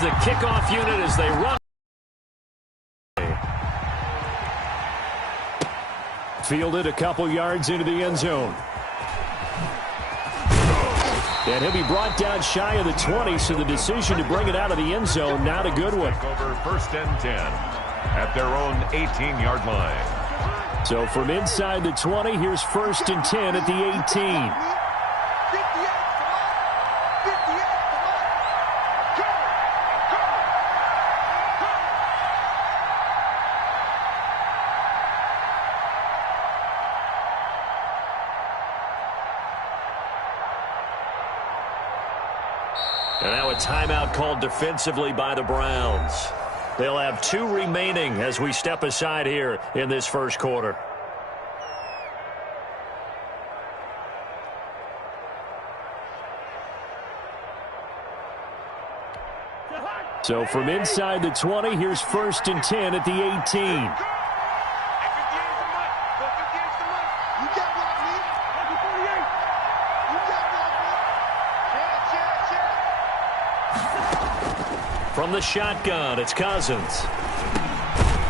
the kickoff unit as they run. Fielded a couple yards into the end zone. And he'll be brought down shy of the 20, so the decision to bring it out of the end zone, not a good one. Over 1st and 10 at their own 18-yard line. So from inside the 20, here's 1st and 10 at the 18. And now a timeout called defensively by the Browns. They'll have 2 remaining as we step aside here in this first quarter. So from inside the 20, here's 1st and 10 at the 18. From the shotgun, it's Cousins.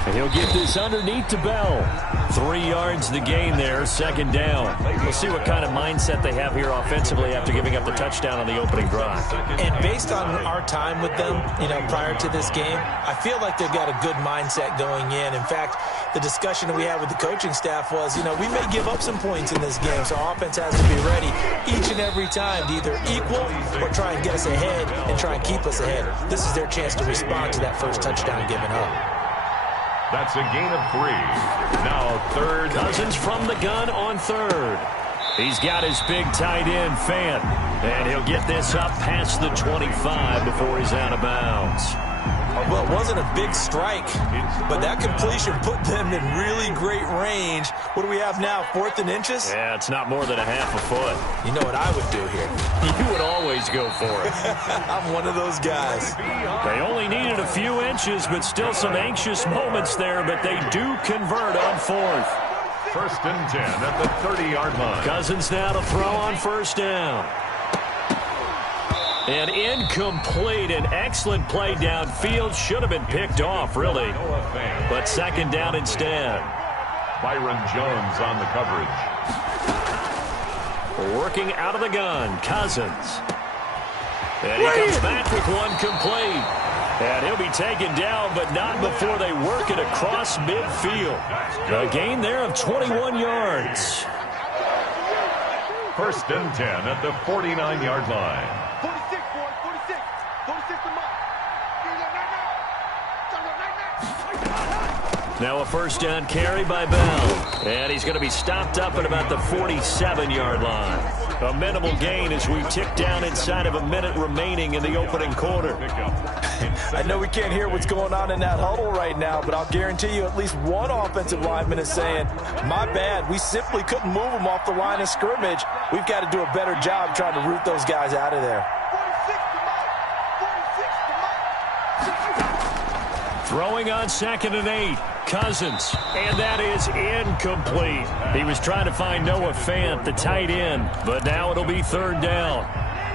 And he'll get this underneath to Bell. 3 yards the gain there, 2nd down. We'll see what kind of mindset they have here offensively after giving up the touchdown on the opening drive. And based on our time with them, prior to this game, I feel like they've got a good mindset going in. In fact, the discussion that we had with the coaching staff was, we may give up some points in this game, so our offense has to be ready each and every time to either equal or try and get us ahead and try and keep us ahead. This is their chance to respond to that first touchdown given up. That's a gain of 3. Now 3rd. Cousins from the gun on 3rd. He's got his big tight end, Fant. And he'll get this up past the 25 before he's out of bounds. Well, it wasn't a big strike, but that completion put them in really great range. What do we have now, 4th and inches? Yeah, it's not more than a half a foot. You know what I would do here? You would always go for it. I'm one of those guys. They only needed a few inches, but still some anxious moments there, but they do convert on 4th. 1st and 10 at the 30-yard line. Cousins now to throw on 1st down. And incomplete. An excellent play downfield. Should have been picked off, really. But 2nd down instead. Byron Jones on the coverage. Working out of the gun, Cousins. And he comes back with one complete. And he'll be taken down, but not before they work it across midfield. A gain there of 21 yards. 1st and 10 at the 49-yard line. Now a 1st down carry by Bell. And he's going to be stopped up at about the 47-yard line. A minimal gain as we tick down inside of a minute remaining in the opening quarter. I know we can't hear what's going on in that huddle right now, but I'll guarantee you at least one offensive lineman is saying, my bad, we simply couldn't move them off the line of scrimmage. We've got to do a better job trying to root those guys out of there. Throwing on 2nd and 8. Cousins, and that is incomplete. He was trying to find Noah Fant, the tight end, but now it'll be 3rd down.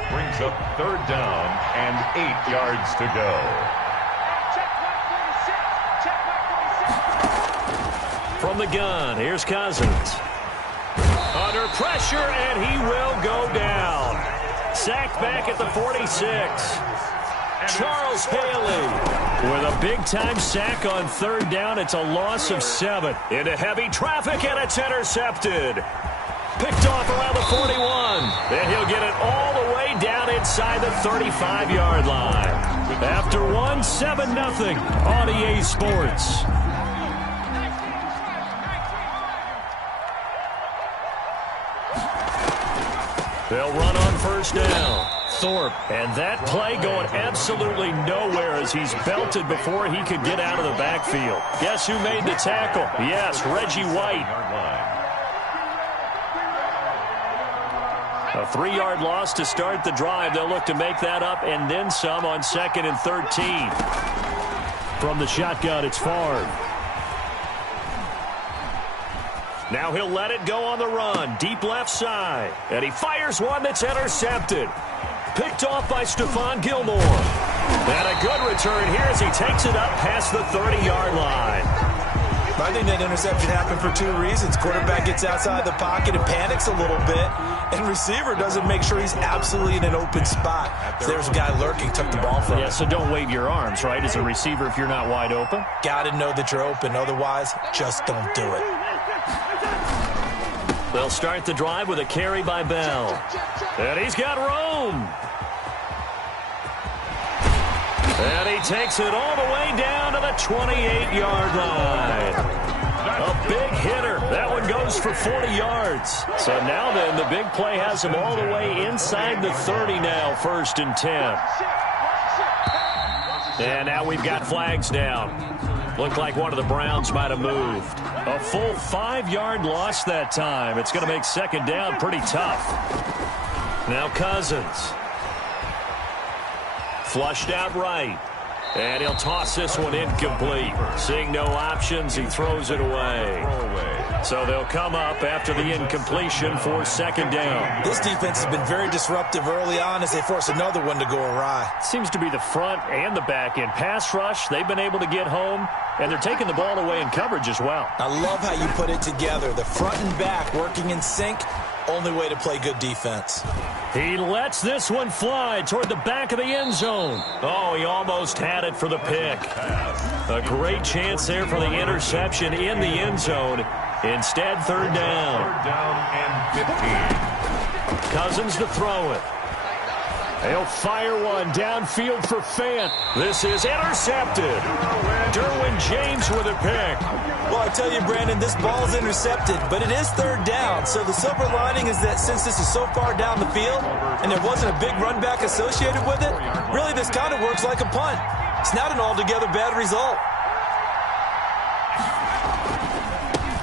Brings up 3rd down and 8 yards to go. From the gun, here's Cousins. Under pressure, and he will go down. Sacked back at the 46. Charles Haley with a big-time sack on 3rd down. It's a loss of 7. Into heavy traffic, and it's intercepted. Picked off around the 41. And he'll get it all the way down inside the 35-yard line. After 7-0 on EA Sports. They'll run on 1st down. Thorpe, and that play going absolutely nowhere as he's belted before he could get out of the backfield. Guess who made the tackle? Yes, Reggie White. A 3-yard loss to start the drive. They'll look to make that up and then some on 2nd and 13. From the shotgun, it's Favre. Now he'll let it go on the run. Deep left side. And he fires one that's intercepted. picked off by Stephon Gilmore. And a good return here as he takes it up past the 30-yard line. I think that interception happened for two reasons. Quarterback gets outside the pocket and panics a little bit, and receiver doesn't make sure he's absolutely in an open spot. So there's a guy lurking, took the ball from him. Yeah, so don't wave your arms, right, as a receiver if you're not wide open. Got to know that you're open. Otherwise, just don't do it. They'll start the drive with a carry by Bell. And he's got Rome. And he takes it all the way down to the 28-yard line. A big hitter. That one goes for 40 yards. So now then, the big play has him all the way inside the 30 now, 1st and 10. And now we've got flags down. Looked like one of the Browns might have moved. A full 5-yard loss that time. It's going to make 2nd down pretty tough. Now Cousins. Flushed out right. And he'll toss this one incomplete. Seeing no options, he throws it away. So they'll come up after the incompletion for 2nd down. This defense has been very disruptive early on as they force another one to go awry. Seems to be the front and the back end. Pass rush, they've been able to get home, and they're taking the ball away in coverage as well. I love how you put it together. The front and back working in sync. Only way to play good defense. He lets this one fly toward the back of the end zone. Oh, he almost had it for the pick. A great chance there for the interception in the end zone. Instead, 3rd down. 3rd down and 15. Cousins to throw it. He'll fire one downfield for Fant. This is intercepted. Derwin James with a pick. Well, I tell you, Brandon, this ball's intercepted, but it is 3rd down. So the silver lining is that since this is so far down the field and there wasn't a big run back associated with it, really this kind of works like a punt. It's not an altogether bad result.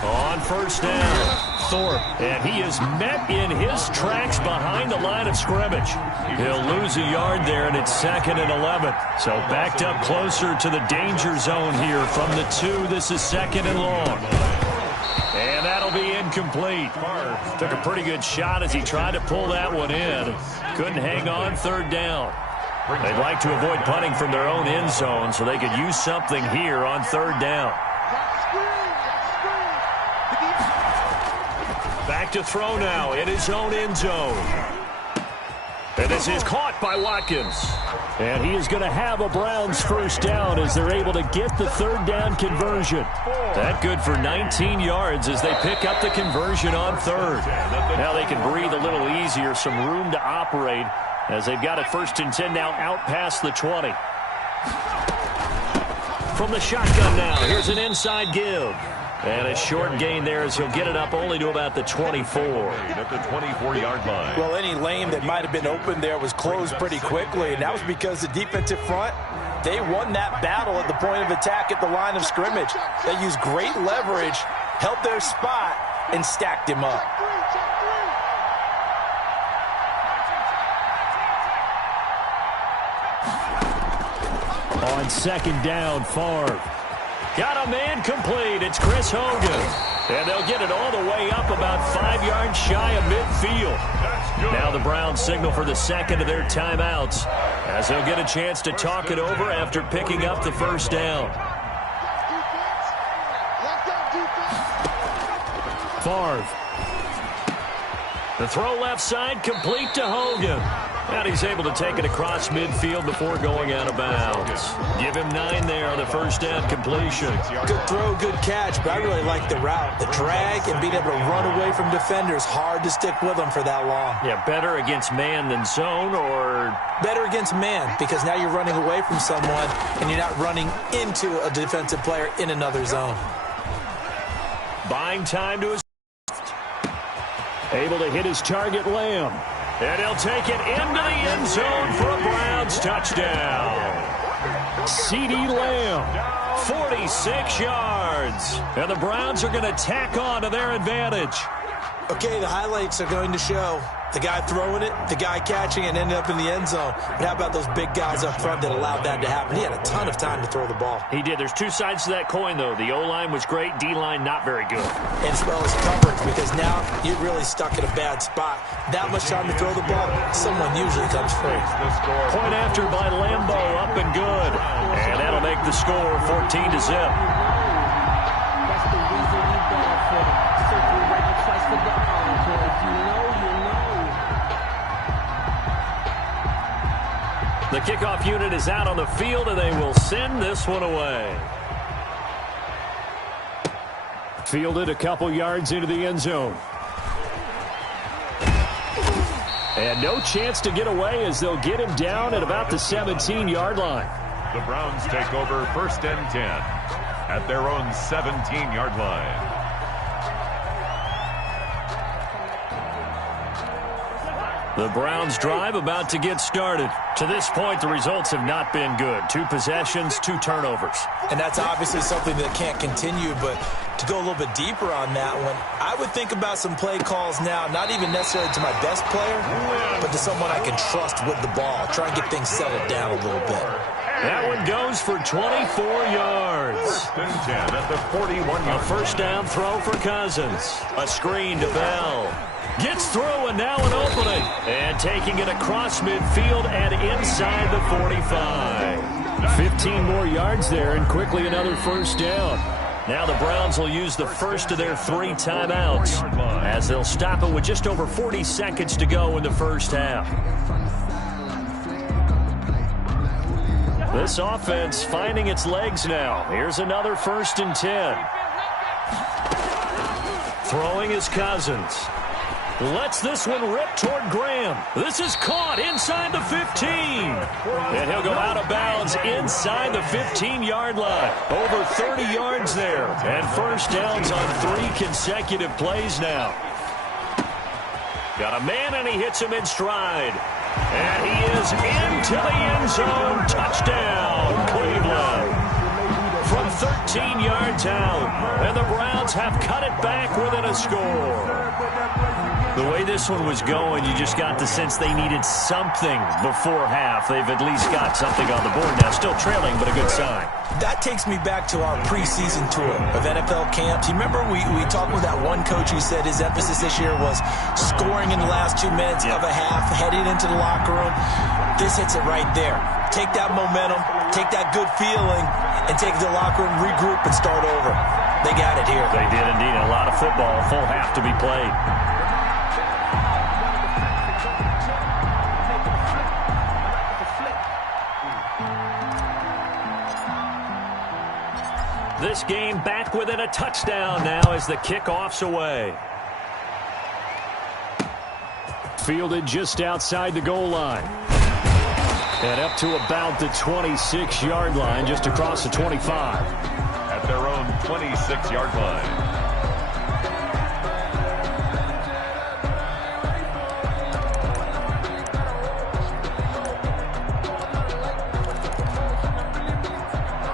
On 1st down, Thorpe, and he is met in his tracks behind the line of scrimmage. He'll lose a yard there, and it's 2nd and 11. So backed up closer to the danger zone here from the 2. This is 2nd and long. And that'll be incomplete. Took a pretty good shot as he tried to pull that one in. Couldn't hang on 3rd down. They'd like to avoid punting from their own end zone so they could use something here on 3rd down. Back to throw now in his own end zone. And this is caught by Watkins. And he is going to have a Browns 1st down as they're able to get the 3rd down conversion. That good for 19 yards as they pick up the conversion on 3rd. Now they can breathe a little easier, some room to operate as they've got it 1st and 10 now out past the 20. From the shotgun now, here's an inside give. And a short gain there as he'll get it up only to about the 24. At the 24-yard line. Well, any lane that might have been open there was closed pretty quickly, and that was because the defensive front, they won that battle at the point of attack at the line of scrimmage. They used great leverage, held their spot, and stacked him up. On 2nd down, Favre. Got a man complete. It's Chris Hogan. And they'll get it all the way up about 5 yards shy of midfield. Now the Browns signal for the 2nd of their timeouts as they'll get a chance to talk it over after picking up the 1st down. Favre. The throw left side complete to Hogan. And he's able to take it across midfield before going out of bounds. Give him 9 there on the 1st down completion. Good throw, good catch, but I really like the route. The drag and being able to run away from defenders, hard to stick with them for that long. Yeah, better against man than zone, or? Better against man, because now you're running away from someone and you're not running into a defensive player in another zone. Buying time to his left. Able to hit his target, Lamb. And he'll take it into the end zone for a Browns touchdown. CeeDee Lamb, 46 yards. And the Browns are going to tack on to their advantage. Okay, the highlights are going to show the guy throwing it, the guy catching it, and ended up in the end zone. But how about those big guys up front that allowed that to happen? He had a ton of time to throw the ball. He did. There's two sides to that coin, though. The O-line was great, D-line not very good. As well as coverage, because now you're really stuck in a bad spot. That much time to throw the ball, someone usually comes free. Point after by Lambo, up and good. And that'll make the score 14-0. That's the reason we ball for. Circle right twice for the encore. If you know, you know. The kickoff unit is out on the field, and they will send this one away. Fielded a couple yards into the end zone. And no chance to get away as they'll get him down at about the 17-yard line. The Browns take over 1st and 10 at their own 17-yard line. The Browns drive about to get started. To this point, the results have not been good. 2 possessions, 2 turnovers. And that's obviously something that can't continue, but to go a little bit deeper on that one, I would think about some play calls now, not even necessarily to my best player, but to someone I can trust with the ball. Try and get things settled down a little bit. That one goes for 24 yards. 1st and 10 at the 41-yard line. A first down throw for Cousins. A screen to Bell. Gets through, and now an opening. And taking it across midfield and inside the 45. 15 more yards there, and quickly another first down. Now the Browns will use the first of their 3 timeouts as they'll stop it with just over 40 seconds to go in the first half. This offense finding its legs now. Here's another 1st and 10. Throwing is Cousins. Lets this one rip toward Graham. This is caught inside the 15. And he'll go out of bounds inside the 15-yard line. Over 30 yards there. And first downs on 3 consecutive plays now. Got a man, and he hits him in stride. And he is into the end zone. Touchdown, Cleveland. From 13 yards out. And the Browns have cut it back within a score. The way this one was going, you just got the sense they needed something before half. They've at least got something on the board now. Still trailing, but a good sign. That takes me back to our preseason tour of NFL camps. You remember we talked with that one coach who said his emphasis this year was scoring in the last 2 minutes of a half, heading into the locker room. This hits it right there. Take that momentum, take that good feeling, and take it to the locker room, regroup, and start over. They got it here. They did indeed. A lot of football, a full half to be played. This game back within a touchdown now as the kickoff's away. Fielded just outside the goal line. And up to about the 26-yard line, just across the 25. At their own 26-yard line.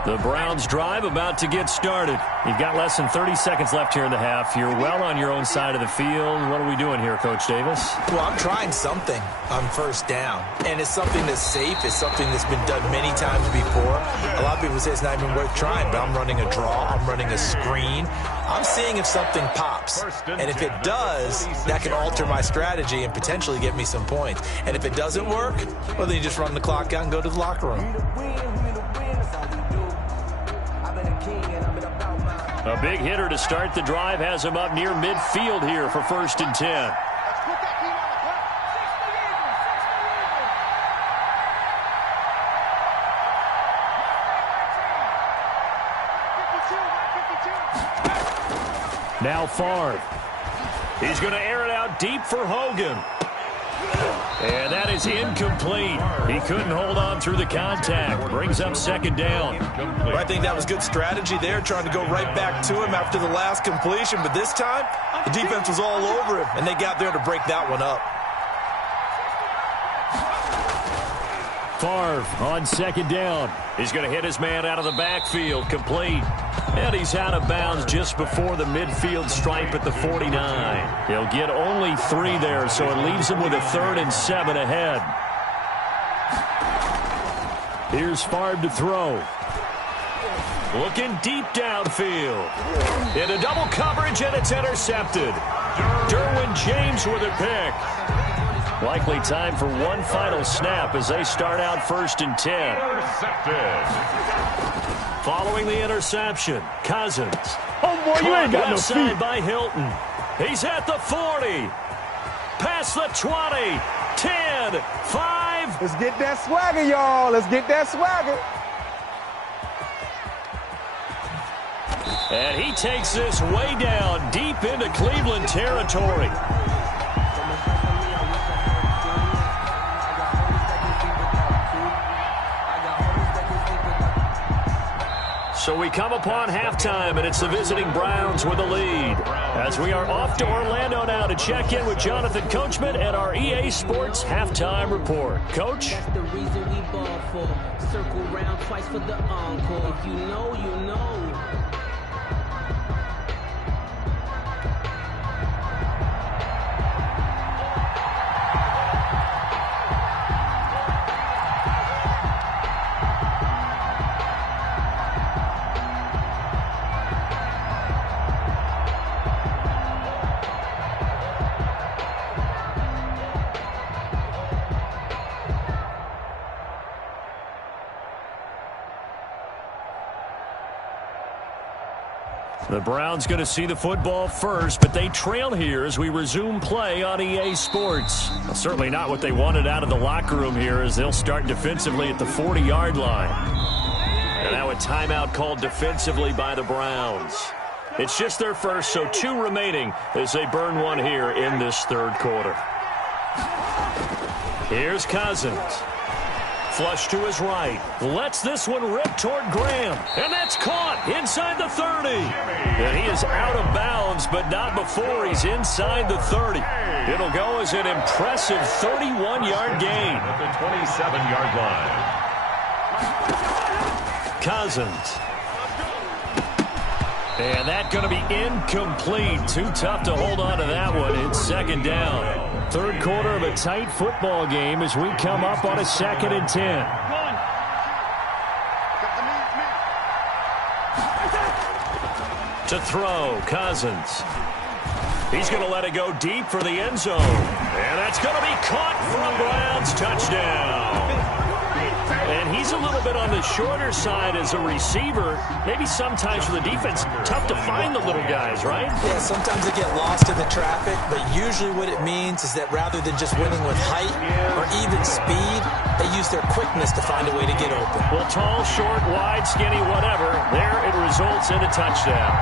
The Browns drive about to get started. You've got less than 30 seconds left here in the half. You're well on your own side of the field. What are we doing here, Coach Davis? Well, I'm trying something on first down. And it's something that's safe. It's something that's been done many times before. A lot of people say it's not even worth trying, but I'm running a draw. I'm running a screen. I'm seeing if something pops. And if it does, that can alter my strategy and potentially get me some points. And if it doesn't work, well, then you just run the clock out and go to the locker room. A big hitter to start the drive has him up near midfield here for 1st and 10. Now Favre. He's going to air it out deep for Hogan. And that is incomplete. He couldn't hold on through the contact. Brings up 2nd down. Well, I think that was good strategy there, trying to go right back to him after the last completion. But this time, the defense was all over him, and they got there to break that one up. Favre on 2nd down. He's going to hit his man out of the backfield. Complete. And he's out of bounds just before the midfield stripe at the 49. He'll get only 3 there, so it leaves him with a 3rd and 7 ahead. Here's Favre to throw. Looking deep downfield. Into double coverage, and it's intercepted. Derwin James with a pick. Likely time for one final snap as they start out 1st and 10. Intercepted. Following the interception, Cousins. Oh, boy, you ain't got no left side feet. by Hilton. He's at the 40. Past the 20. 10. 5. Let's get that swagger, y'all. Let's get that swagger. And he takes this way down deep into Cleveland territory. So we come upon halftime, and it's the visiting Browns with the lead. As we are off to Orlando now to check in with Jonathan Coachman at our EA Sports Halftime Report. Coach? That's the reason we ball for. Circle round twice for the encore. If you know, you know. The Browns going to see the football first, but they trail here as we resume play on EA Sports. Well, certainly not what they wanted out of the locker room here, as they'll start defensively at the 40-yard line. And now a timeout called defensively by the Browns. It's just their first, so 2 remaining as they burn one here in this 3rd quarter. Here's Cousins. Flush to his right. Lets this one rip toward Graham. And that's caught inside the 30. And he is out of bounds, but not before he's inside the 30. It'll go as an impressive 31-yard gain. At the 27-yard line. Cousins. And that's going to be incomplete. Too tough to hold on to that one. It's 2nd down. 3rd quarter of a tight football game as we come up on a 2nd and 10. To throw, Cousins. He's going to let it go deep for the end zone. And that's going to be caught for a Browns touchdown. And he's a little bit on the shorter side as a receiver. Maybe sometimes for the defense, tough to find the little guys, right? Yeah, sometimes they get lost in the traffic, but usually what it means is that rather than just winning with height or even speed, they use their quickness to find a way to get open. Well, tall, short, wide, skinny, whatever, there it results in a touchdown.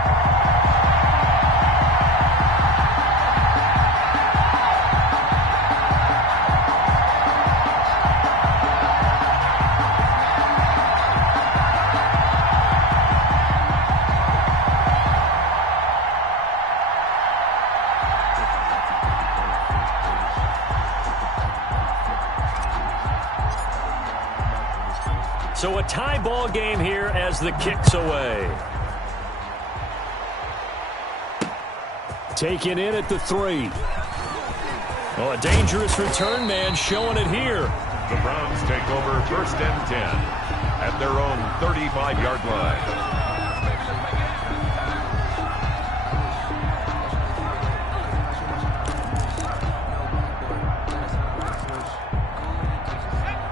So a tie ball game here as the kick's away. Taken in at the 3. Oh, a dangerous return man showing it here. The Browns take over 1st and 10 at their own 35-yard line.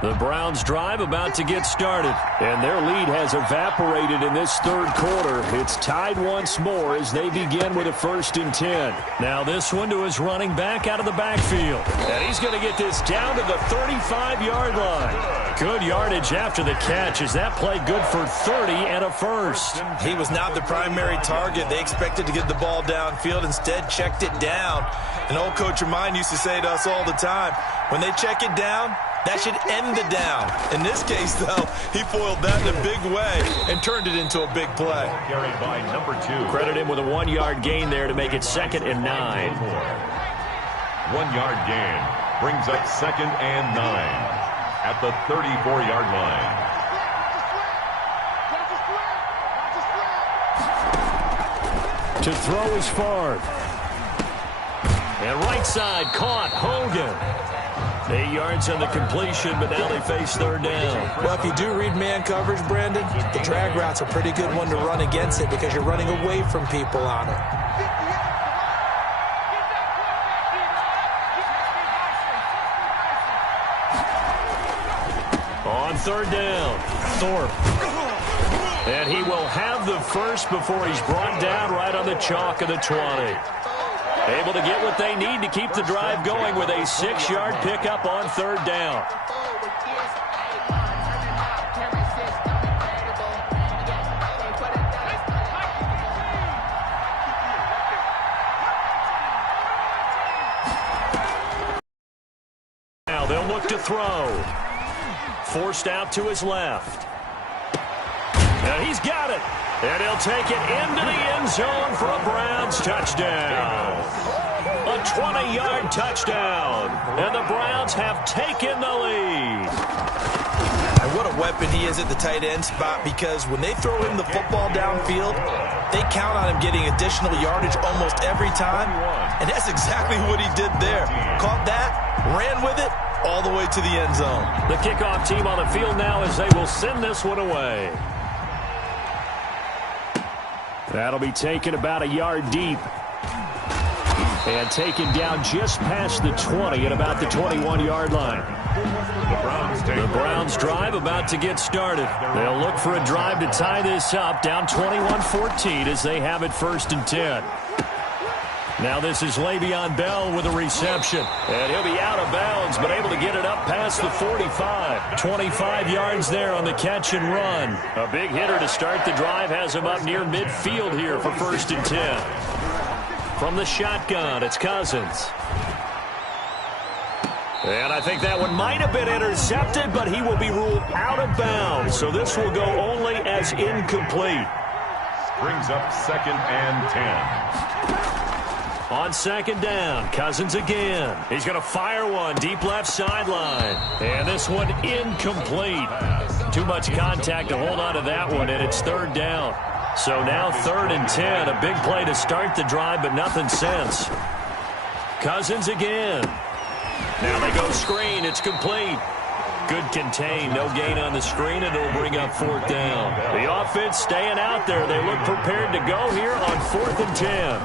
The Browns drive about to get started, and their lead has evaporated in this 3rd quarter. It's tied once more as they begin with a 1st and 10. Now this one to his running back out of the backfield, and he's going to get this down to the 35-yard line. Good yardage after the catch. Is that play good for 30 and a 1st? He was not the primary target. They expected to get the ball downfield, instead checked it down. An old coach of mine used to say to us all the time, when they check it down, that should end the down. In this case, though, he foiled that in a big way and turned it into a big play. Carried by number 2. Credit him with a 1-yard gain there to make it 2nd and 9. 1-yard gain brings up 2nd and 9 at the 34-yard line. To throw is Favre. And right side caught. Hogan. 8 yards on the completion, but now they face third down. Well, if you do read man coverage, Brandon, the drag route's a pretty good one to run against it because you're running away from people on it. On third down, Thorpe. And he will have the first before he's brought down right on the chalk of the 20. Able to get what they need to keep the drive going with a 6-yard pickup on third down. Now they'll look to throw. Forced out to his left. And he's got it. And he'll take it into the end zone for a Browns touchdown. A 20-yard touchdown. And the Browns have taken the lead. And what a weapon he is at the tight end spot, because when they throw him the football downfield, they count on him getting additional yardage almost every time. And that's exactly what he did there. Caught that, ran with it, all the way to the end zone. The kickoff team on the field now as they will send this one away. That'll be taken about a yard deep. And taken down just past the 20 at about the 21-yard line. The Browns drive about to get started. They'll look for a drive to tie this up, down 21-14 as they have it 1st and 10. Now this is Le'Veon Bell with a reception. And he'll be out of bounds, but able to get it up past the 45. 25 yards there on the catch and run. A big hitter to start the drive has him up near midfield here for 1st and 10. From the shotgun, it's Cousins. And I think that one might have been intercepted, but he will be ruled out of bounds. So this will go only as incomplete. Brings up 2nd and 10. On 2nd down, Cousins again. He's going to fire one deep left sideline. And this one incomplete. Too much contact to hold on to that one, and it's 3rd down. So now 3rd and 10. A big play to start the drive, but nothing since. Cousins again. Now they go screen. It's complete. Good contain. No gain on the screen, and it'll bring up 4th down. The offense staying out there. They look prepared to go here on 4th and 10.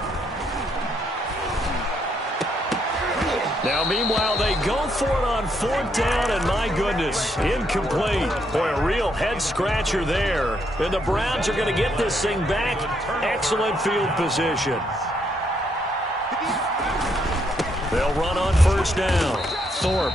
Now, meanwhile, they go for it on 4th down, and my goodness, incomplete. Boy, a real head-scratcher there. And the Browns are going to get this thing back. Excellent field position. They'll run on 1st down. Thorpe.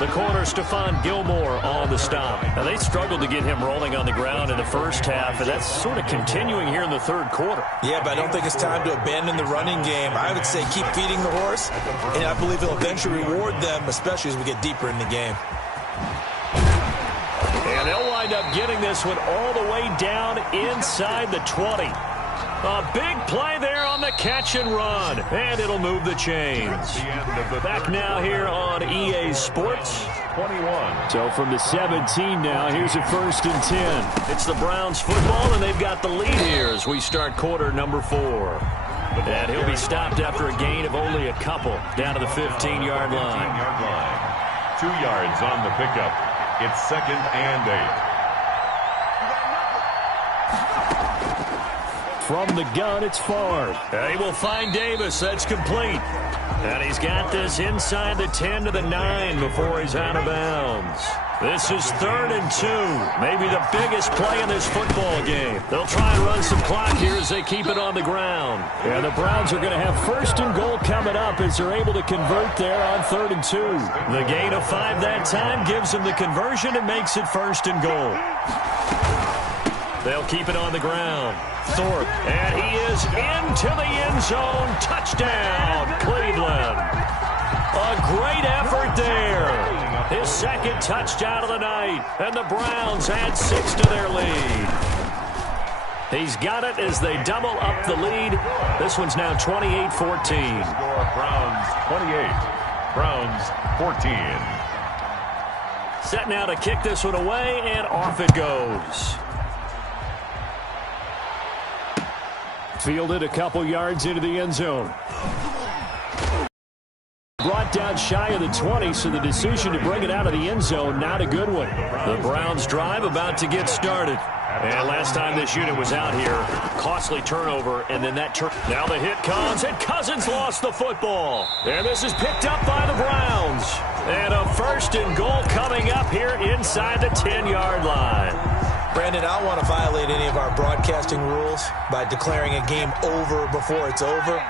The corner, Stephon Gilmore on the stop. Now, they struggled to get him rolling on the ground in the first half, and that's sort of continuing here in the 3rd quarter. Yeah, but I don't think it's time to abandon the running game. I would say keep feeding the horse, and I believe it'll eventually reward them, especially as we get deeper in the game. And they'll wind up getting this one all the way down inside the 20. A big play there on the catch and run, and it'll move the chains. Back now here on EA Sports. 21. So from the 17 now, here's a 1st and 10. It's the Browns football, and they've got the lead here as we start quarter number 4. And he'll be stopped after a gain of only a couple down to the 15-yard line. 2 yards on the pickup. It's 2nd and 8. From the gun, it's Favre. He will find Davis. That's complete. And he's got this inside the 10 to the 9 before he's out of bounds. This is 3rd and 2. Maybe the biggest play in this football game. They'll try and run some clock here as they keep it on the ground. And the Browns are going to have 1st and goal coming up as they're able to convert there on 3rd and 2. The gain of 5 that time gives them the conversion and makes it 1st and goal. They'll keep it on the ground. Thorpe, and he is into the end zone. Touchdown, Cleveland. A great effort there. His 2nd touchdown of the night, and the Browns add 6 to their lead. He's got it as they double up the lead. This one's now 28-14. Score Browns 28, Browns 14. Set now to kick this one away, and off it goes. Fielded a couple yards into the end zone. Brought down shy of the 20, so the decision to bring it out of the end zone, not a good one. The Browns drive about to get started. And last time this unit was out here, costly turnover, and then that turn. Now the hit comes, and Cousins lost the football. And this is picked up by the Browns. And a 1st and goal coming up here inside the 10-yard line. Brandon, I don't want to violate any of our broadcasting rules by declaring a game over before it's over.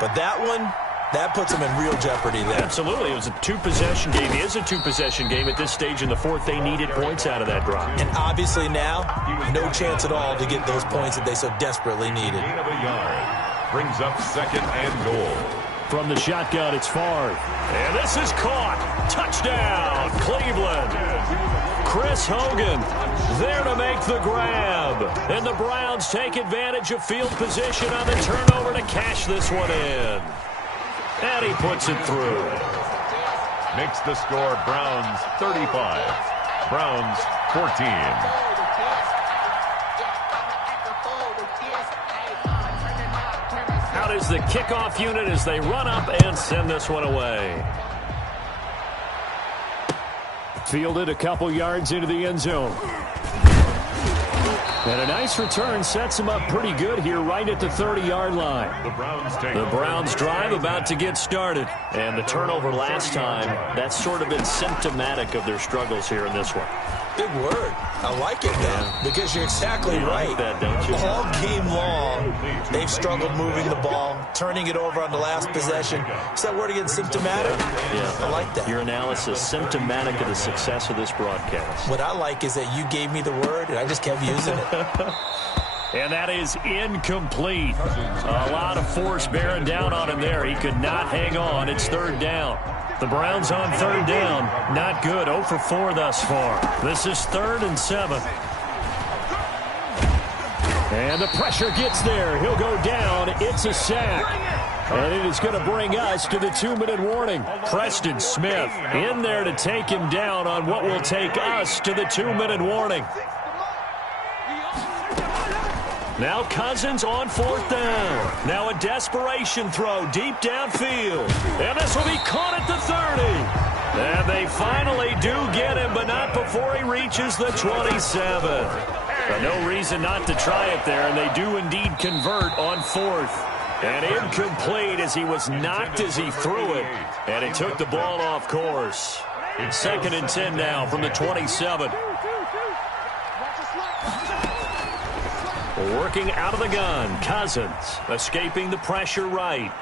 But that one, that puts them in real jeopardy there. Absolutely. It was a two-possession game. It is a two-possession game at this stage in the fourth. They needed points out of that drive. And obviously now, no chance at all to get those points that they so desperately needed. Gain of a yard. Brings up 2nd and goal. From the shotgun, it's Favre. And this is caught. Touchdown, Cleveland. Chris Hogan there to make the grab. And the Browns take advantage of field position on the turnover to cash this one in. And he puts it through. Makes the score Browns 35. Browns 14. Out is the kickoff unit as they run up and send this one away. Fielded a couple yards into the end zone. And a nice return sets him up pretty good here right at the 30-yard line. The Browns drive about to get started. And the turnover last time, that's sort of been symptomatic of their struggles here in this one. Big word. I like it now because you're exactly right. Like that, don't you? All game long, they've struggled moving the ball, turning it over on the last possession. Is that word again, symptomatic? Yeah. I like that. Your analysis, symptomatic of the success of this broadcast. What I like is that you gave me the word, and I just kept using it. And that is incomplete. A lot of force bearing down on him there. He could not hang on. It's 3rd down. The Browns on 3rd down. Not good. 0 for 4 thus far. This is 3rd and 7. And the pressure gets there. He'll go down. It's a sack. And it is going to bring us to the 2-minute warning. Preston Smith in there to take him down on what will take us to the 2-minute warning. Now Cousins on 4th down. Now a desperation throw deep downfield. And this will be caught at the 30. And they finally do get him, but not before he reaches the 27. But no reason not to try it there, and they do indeed convert on 4th. And incomplete as he was knocked as he threw it. And it took the ball off course. 2nd and 10 now from the 27. Working out of the gun, Cousins escaping the pressure right.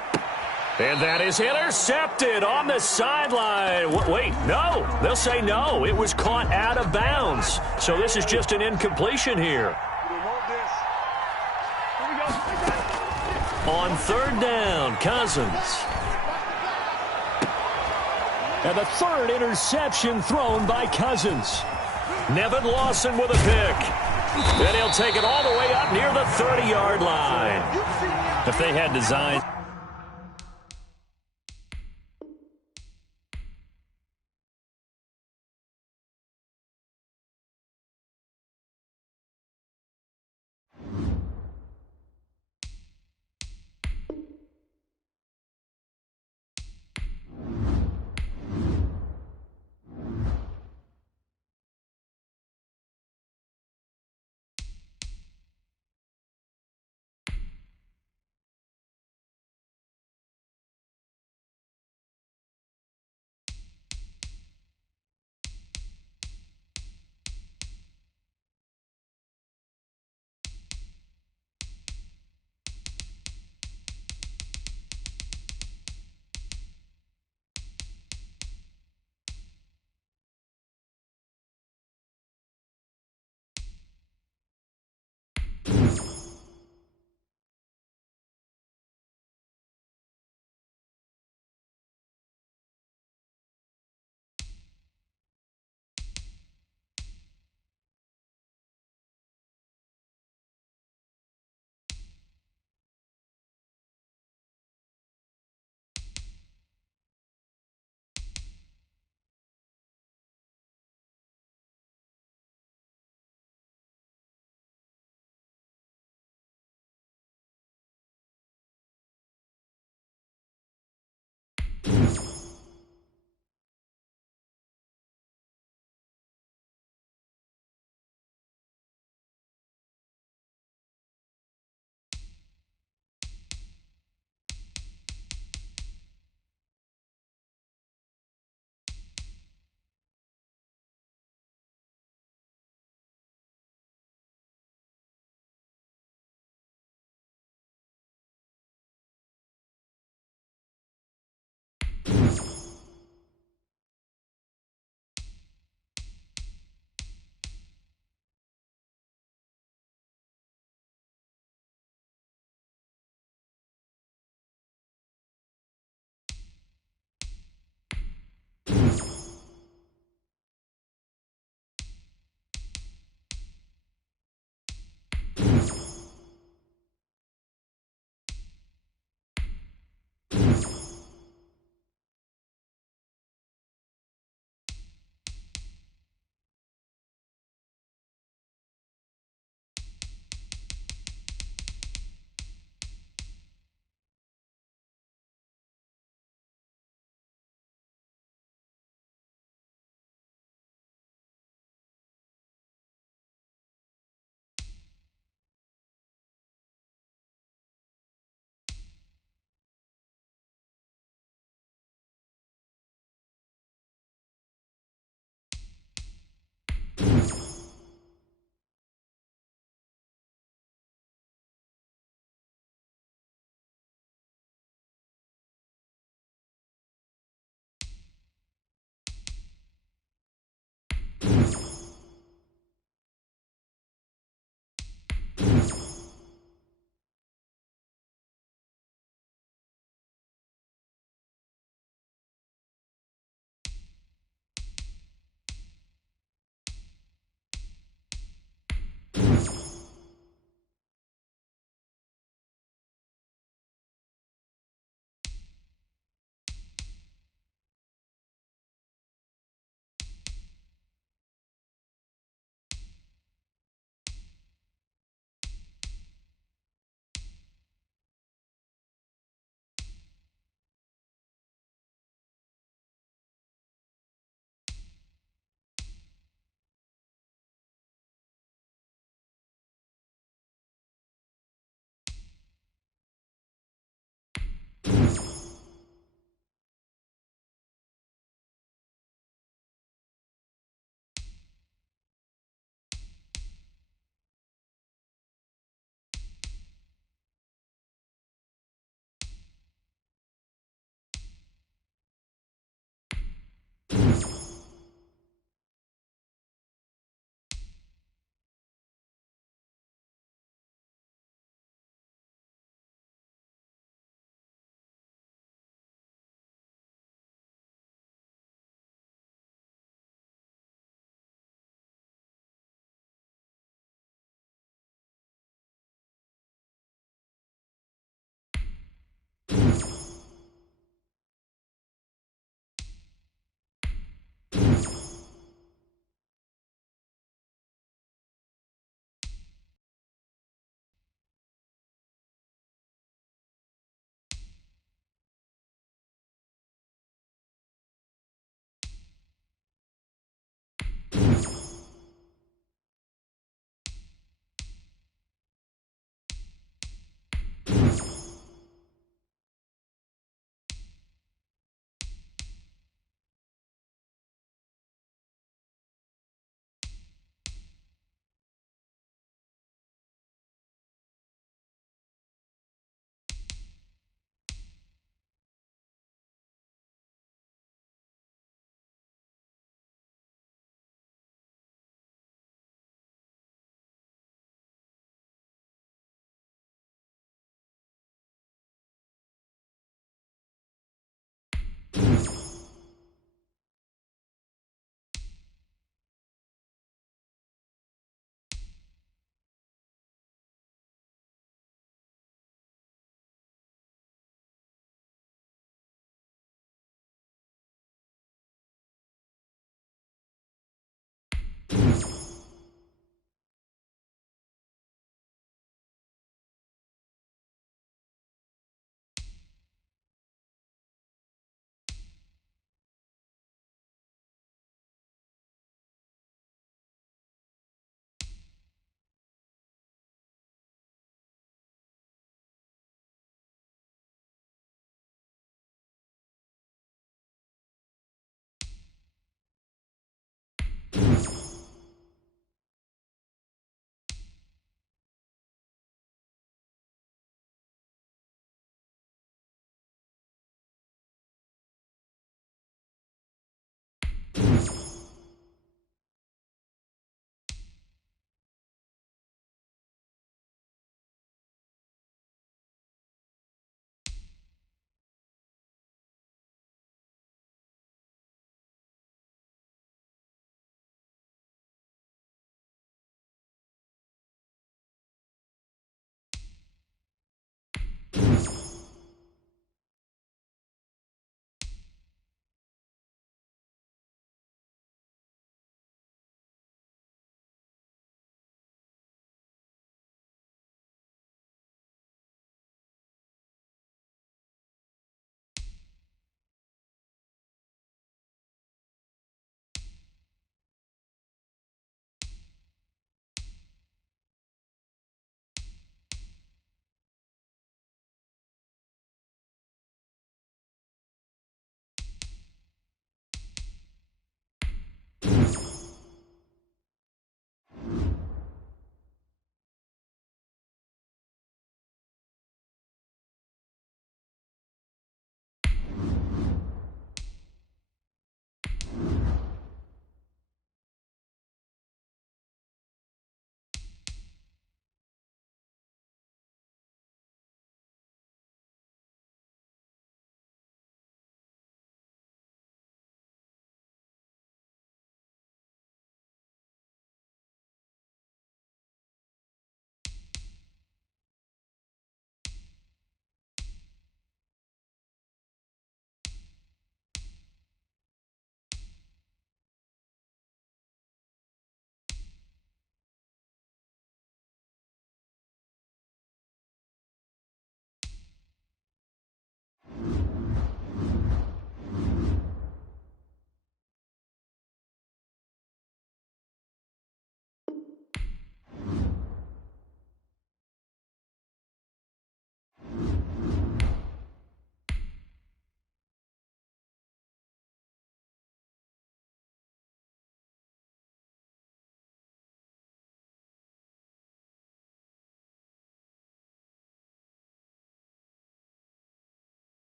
And that is intercepted on the sideline. Wait, no. They'll say no. It was caught out of bounds. So this is just an incompletion here. On 3rd down, Cousins. And the 3rd interception thrown by Cousins. Nevin Lawson with a pick. And he'll take it all the way up near the 30-yard line. If they had designed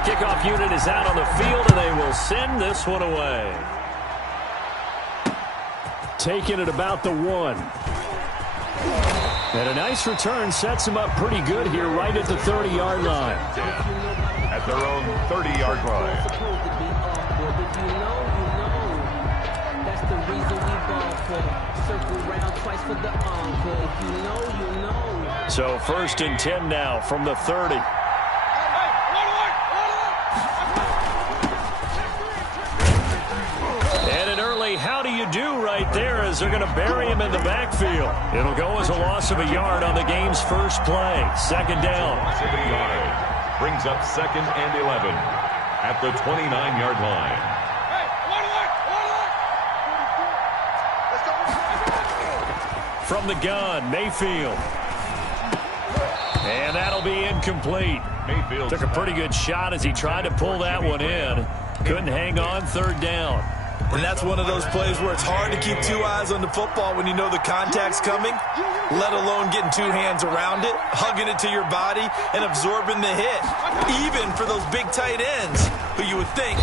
kickoff unit is out on the field, and they will send this one away. Taking it about the 1. And a nice return sets them up pretty good here right at the 30-yard line. At their own 30-yard line. That's the reason we ball for. Circle round twice for the encore. If you know, you know. So 1st and 10 now from the 30. And an early how do you do right there as they're going to bury him in the backfield. It'll go as a loss of a yard on the game's first play. 2nd down. Loss of a yard. Brings up 2nd and 11 at the 29-yard line. From the gun, Mayfield. And that'll be incomplete. Mayfield took a pretty good shot as he tried to pull that one in. Couldn't hang on. 3rd down. And that's one of those plays where it's hard to keep 2 eyes on the football when you know the contact's coming, let alone getting 2 hands around it, hugging it to your body, and absorbing the hit, even for those big tight ends who you would think.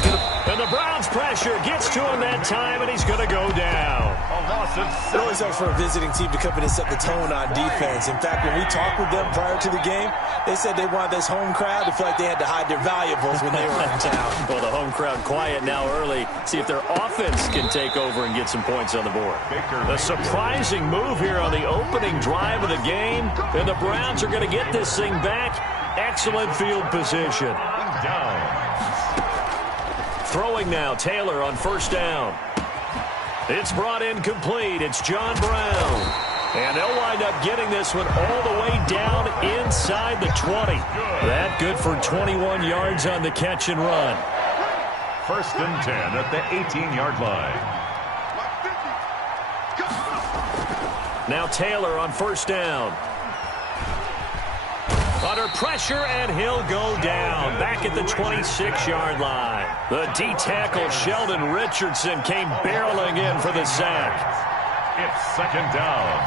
And the Browns' pressure gets to him that time, and he's going to go down. A loss of 6. It always helps for a visiting team to come in and set the tone on defense. In fact, when we talked with them prior to the game, they said they wanted this home crowd to feel like they had to hide their valuables when they were in town. Well, the home crowd quiet now early. See if their offense can take over and get some points on the board. A surprising move here on the opening drive of the game. And the Browns are going to get this thing back. Excellent field position. Down. Throwing now, Taylor on 1st down. It's brought in complete. It's John Brown. And they'll wind up getting this one all the way down inside the 20. That good for 21 yards on the catch and run. 1st and 10 at the 18-yard line. Now Taylor on 1st down. Under pressure, and he'll go down back at the 26-yard line. The D-tackle Sheldon Richardson came barreling in for the sack. It's 2nd down.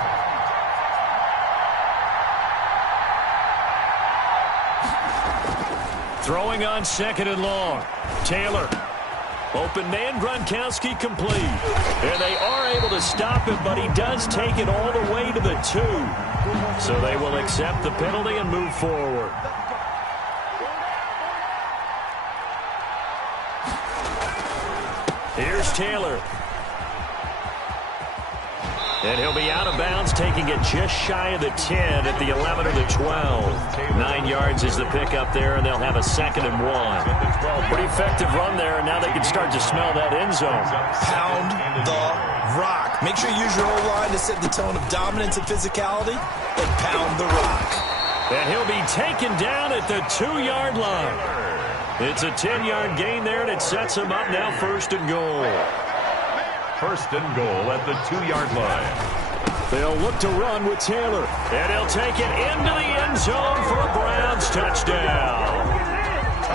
Throwing on 2nd and long. Taylor. Open man, Gronkowski complete. And they are able to stop him, but he does take it all the way to the 2. So they will accept the penalty and move forward. Here's Taylor. And he'll be out of bounds, taking it just shy of the 10 at the 11 or the 12. 9 yards is the pickup there, and they'll have a 2nd and 1. Pretty effective run there, and now they can start to smell that end zone. Pound the rock. Make sure you use your whole line to set the tone of dominance and physicality, and pound the rock. And he'll be taken down at the 2-yard line. It's a 10-yard gain there, and it sets him up now 1st and goal. 1st and goal at the 2-yard line. They'll look to run with Taylor. And he'll take it into the end zone for a Browns touchdown.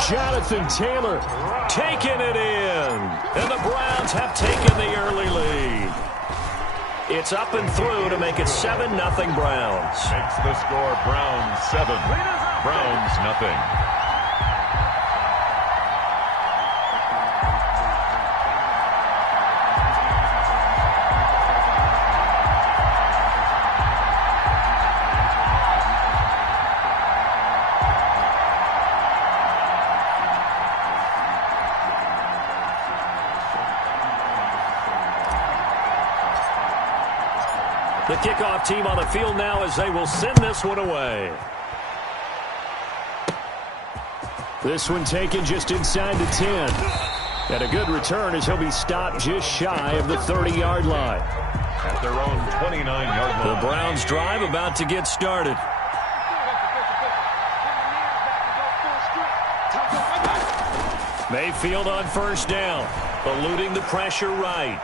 Jonathan Taylor taking it in. And the Browns have taken the early lead. It's up and through to make it 7-0 Browns. Makes the score Browns 7, Browns nothing. The kickoff team on the field now as they will send this one away. This one taken just inside the 10. And a good return as he'll be stopped just shy of the 30-yard line. At their own 29-yard line. The Browns drive about to get started. Mayfield on 1st down, eluding the pressure right.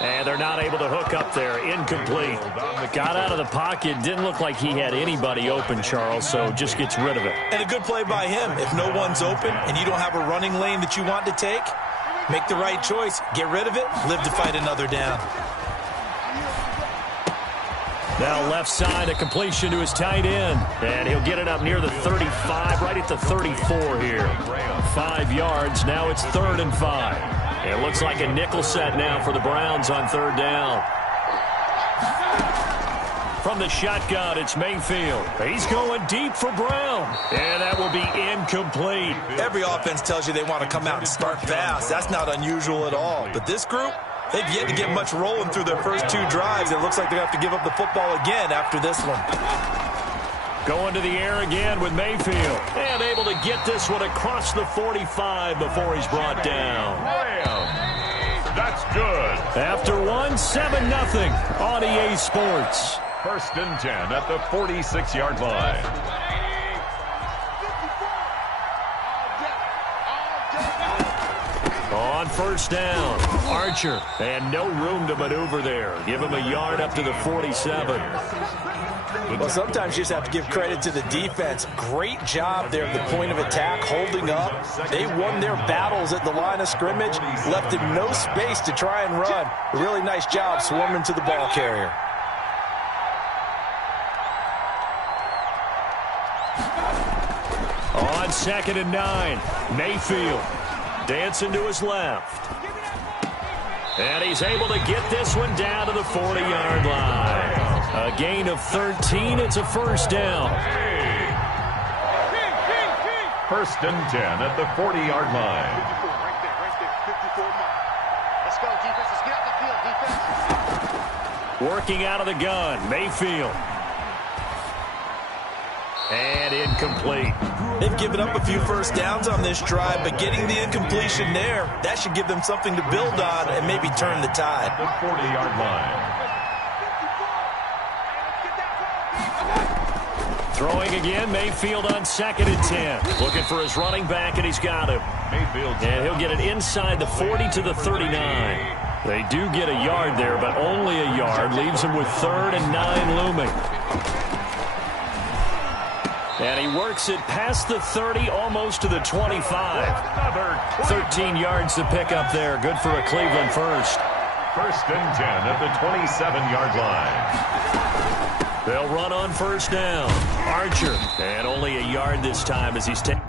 And they're not able to hook up there. Incomplete. Got out of the pocket. Didn't look like he had anybody open, Charles, so just gets rid of it. And a good play by him. If no one's open and you don't have a running lane that you want to take, make the right choice. Get rid of it. Live to fight another down. Now left side, a completion to his tight end. And he'll get it up near the 35, right at the 34 here. 5 yards. Now it's 3rd and 5. It looks like a nickel set now for the Browns on 3rd down. From the shotgun, it's Mayfield. He's going deep for Brown. And that will be incomplete. Every offense tells you they want to come out and start fast. That's not unusual at all. But this group, they've yet to get much rolling through their first 2 drives. It looks like they have to give up the football again after this one. Going to the air again with Mayfield. And able to get this one across the 45 before he's brought down. That's good. After 1, 7-0 on EA Sports. 1st and 10 at the 46-yard line. On 1st down, Archer. And no room to maneuver there. Give him a yard up to the 47. Well, sometimes you just have to give credit to the defense. Great job there at the point of attack, holding up. They won their battles at the line of scrimmage, left him no space to try and run. A really nice job swarming to the ball carrier. On 2nd and 9, Mayfield dancing to his left. And he's able to get this one down to the 40-yard line. A gain of 13. It's a 1st down. 1st and 10 at the 40-yard line. Let's go, defense. Let's get out the field, defense. Working out of the gun, Mayfield. And incomplete. They've given up a few 1st downs on this drive, but getting the incompletion there, that should give them something to build on and maybe turn the tide. The 40-yard line. Throwing again, Mayfield on 2nd and 10. Looking for his running back, and he's got him. Mayfield. And he'll get it inside the 40 to the 39. They do get a yard there, but only a yard. Leaves him with 3rd and 9 looming. And he works it past the 30, almost to the 25. 13 yards to pick up there. Good for a Cleveland first. 1st and 10 at the 27-yard line. They'll run on 1st down. Archer. And only a yard this time as he's taken.